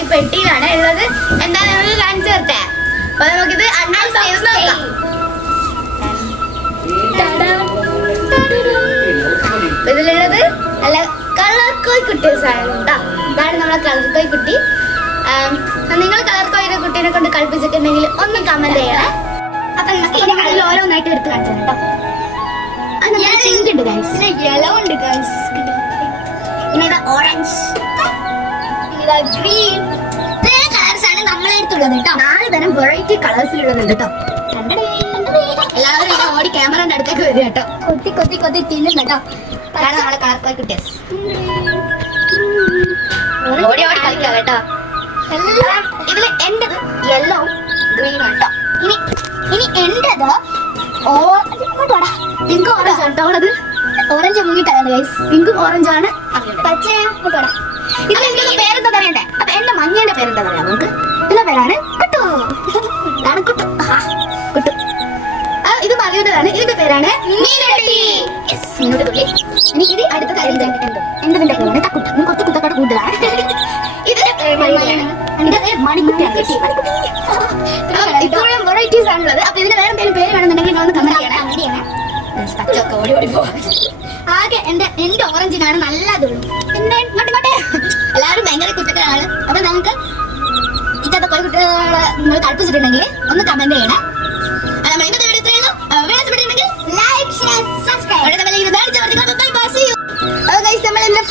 ഈ പെട്ടിയിലാണ് ഉള്ളത്. എന്താണെന്ന് കാണിച്ചു തരട്ടെ. അപ്പൊ നമുക്കിത് നോക്കാം. ഇതിലുള്ളത് നല്ല കളർ കോയി കുട്ടീസാണ് കേട്ടോ. ഇതാണ് നമ്മളെ കളർ കോയി കുട്ടി. നിങ്ങൾ കളർ കോയിയുടെ കുട്ടീനെ കൊണ്ട് കളിപ്പിച്ചിട്ടുണ്ടെങ്കിൽ ഒന്ന് കമന്റ് ചെയ്യണേ. അപ്പൊ നമുക്ക് ഇനി അതിൽ ഓരോന്നായിട്ട് എടുത്ത് കാണിച്ചു കേട്ടോ. പിങ്ക് ഉണ്ട് ഗൈസ്, യെല്ലോ ഉണ്ട് ഗൈസ്, പിന്നെ ഇതാ ഓറഞ്ച്, ഇതാ ഗ്രീൻ. ഇത്രയും കളേഴ്സ് ആണ് നമ്മളെ അടുത്തുള്ളത് കേട്ടോ. 4 തരം വെറൈറ്റി കളേഴ്സിലുള്ളത് കേട്ടോ. എല്ലാവരും ഇതാ ഓടി ക്യാമറയുടെ അടുത്തേക്ക് വരും കേട്ടോ. കൊത്തി കൊത്തി കൊത്തി തിന്നും കേട്ടോ. അതാണ് നമ്മളെ കളർ കോയി കുട്ടീസ്. ഓടി ഓടി കളിക്കാം കേട്ടോ. ഇതില് എന്റേത് യെല്ലോ ഗ്രീൻ കേട്ടോ. ഇനി എന്റേത് പിങ്ക് ഓറഞ്ച് കേട്ടോ. ഓറഞ്ച് മുങ്ങിട്ടാണ് ഗൈസ്. പിങ്കും ഓറഞ്ച് ആണ്. പച്ചയാ ഇതിലെന്തൊക്കെ പേരെന്താ അറിയണ്ടേ? അപ്പൊ എന്റെ മഞ്ഞയുടെ പേരെന്താ പറയാ നമുക്ക്? ഇതിന്റെ പേരാണ് കുട്ടു. ഇതാണ് കുട്ടു. കുട്ടു. ഇത് മറിയുന്നതാണ്. ഇതിന്റെ പേരാണ് മീനുട്ടി. ഇനി ഇത് അടുത്ത കാര്യം എന്റെ പേരാണ് തക്കുട്ട. കുറച്ച് കുത്തക്കാട് കൂടുതലാണ്. മണിക്കുട്ടിയാണ്. ഇപ്പോഴും വെറൈറ്റീസ് ആണുള്ളത്. അപ്പൊ ഇതിന് വേറെ എന്തെങ്കിലും പേര് വേണമെന്നുണ്ടെങ്കിൽ നിങ്ങളൊന്ന് കമന്റ് ചെയ്യണേ. പച്ചൊക്കെ ഓടി ഓടി പോവാ. ആകെ എന്റെ ഓറഞ്ചിനാണ് നല്ല അതുള്ളൂ. പിന്നെ എല്ലാവരും ഭയങ്കര കുറ്റക്കാരാണ്. അപ്പൊ നമുക്ക് ഇന്നത്തെ കോഴി കുട്ടികളെ നിങ്ങൾ കളിപ്പിച്ചിട്ടുണ്ടെങ്കിൽ ഒന്ന് കമന്റ് ചെയ്യണേ. നമ്മൾ ഇന്നത്തെ വീഡിയോ ഇത്രയുള്ളൂ.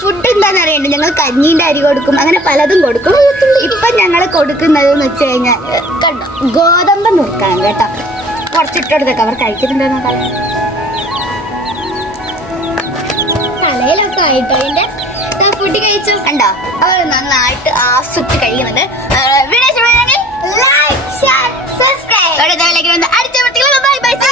ഫുഡ് എന്താന്ന് അറിയണ്ട്. ഞങ്ങൾ കഞ്ഞീന്റെ അരി കൊടുക്കും, അങ്ങനെ പലതും കൊടുക്കും. ഇപ്പൊ ഞങ്ങൾ കൊടുക്കുന്നത് എന്ന് വെച്ച് കഴിഞ്ഞാൽ കണ്ടോ, ഗോതമ്പ് നുറുക്കാൻ കേട്ടോ. കുറച്ചിട്ടെടുത്തേക്ക് അവർ കഴിക്കുന്നുണ്ടോ തലയിലൊക്കെ ആയിട്ടോ. അതിന്റെ ഫുഡ് കഴിച്ചോ കണ്ടോ, അവർ നന്നായിട്ട് ആസ്വദിച്ച് കഴിക്കുന്നുണ്ട്.